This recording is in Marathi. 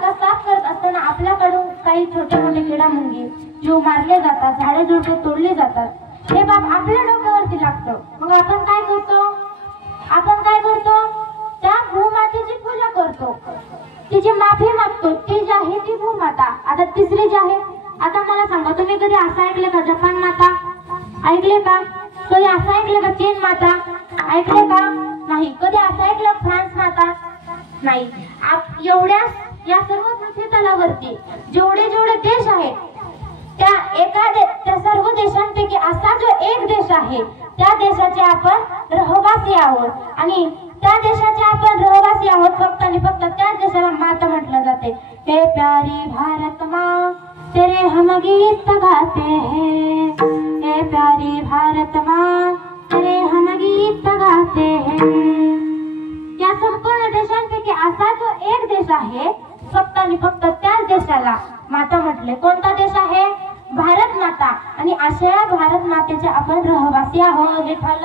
जागा साफ करत असताना आपल्याकडून काही छोटे मोठे किडामुंगी जीव मारले जातात, झाडे झुडपे तोडली जातात। हे बाब आपल्या डोक्यावरती लागतं। मग आपण काय करतो? त्या भूमातेची पूजा करतो, तिची माफी मागतो। ती जी आहे ती भूमाता। आता तिसरी जी आहे, आता मला सांगा, तुम्ही कधी असं ऐकले का जपान माता? ऐकले का? कधी असं ऐकलं का चीन माता? ऐकले का? नाही। कधी असं ऐकलं फ्रान्स माता? नाही। एवढ्या या सर्व पृथ्वी तलावरती जेवढे देश आहेत त्या सर्व देशांपैकी असा जो एक देश आहे त्या देशाचे आपण रहवासी आहोत आणि त्या देशाचे आपण रहवासी आहोत फक्त आणि फक्त त्याच देशाला माता म्हटलं जाते। हे प्यारी भारत माँ तेरे हम गीत गाते हैं, हे प्यारी भारत माँ तेरे हम गीत गाते हैं। या संपूर्ण देशांपैकी असा जो एक देश आहे फक्त आणि फक्त त्याच देशाला माता म्हटले। कोणता देश आहे? भारत माता। आणि अशा भारत मातेचे आपण रहवासी आहोत। विठ्ठल